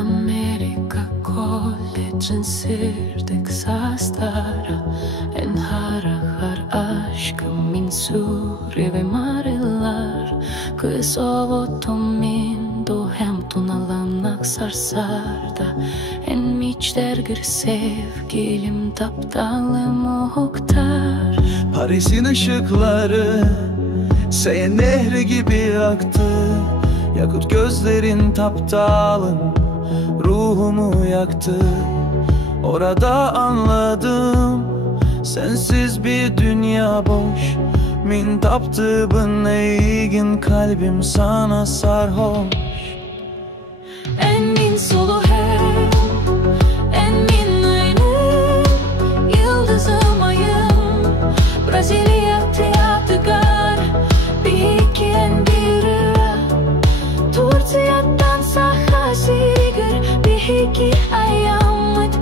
Amerika College'in sirdek sastara en har aşkı min suri ve marillar kız ovoto min do hem alanak sarsarda en miçdergir sevgilim taptalım oktar. Paris'in ışıkları Seye nehri gibi aktı. Yakut gözlerin taptalım ruhumu yaktı. Orada anladım sensiz bir dünya boş. Min taptığın eygin kalbim sana sarhoş. En min solu hem en min aynı yıldızım ayım Brezilya teatgar bir en biri Turciya'dan saha sirgir bir ayamet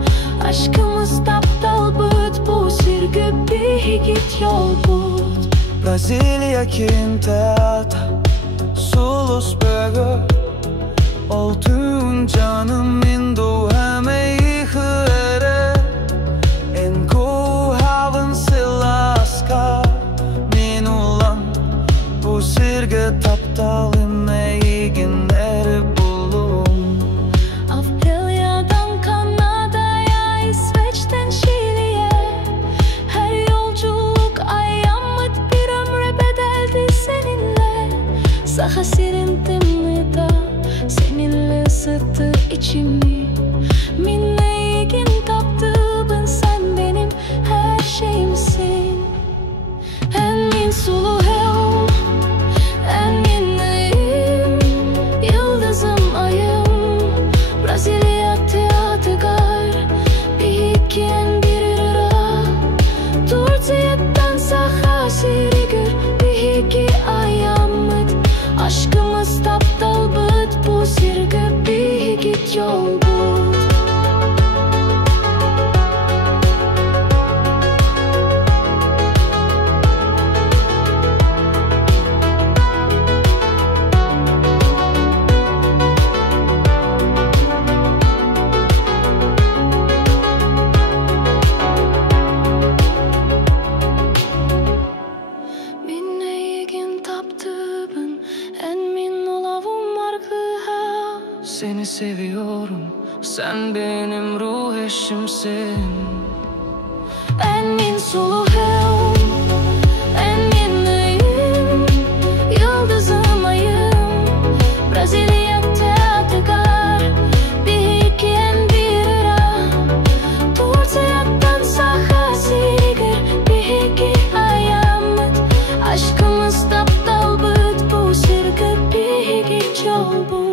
aşkımız taptal bıt bu sirgü bir git yol bud Brezilya kin teata Sulus bögö Oltun canım min do hemey hıere En go havın silaska min ulan Bu sirge taptal imeyigin eri bulun Avustralya'dan Kanada'ya İsveç'ten Şili'ye Her yolculuk ayamet bir ömre bedeldi seninle Saha sirindim da seninle ısıttı içimi Minne ilgin taptığın sen benim her şeyimsin En min sulu hem en min neyim Yıldızım ayım Brezilya teatgar bir en bir ıra Turciya'dan saha sirgür bir ayamet Aşkımız taptal bıt bu sirgü bir git yol bud Minne ilgin taptığın en min olavım markıha Seni seviyorum sen benim ruh eşimsin En min solu hem en min neyim Yıldızım ayım Brezilya teatgar bir en bir ıra Turciya'dan saha sirgir bir ayamet Aşkımız taptal bıt bu sirgü bir git yol bud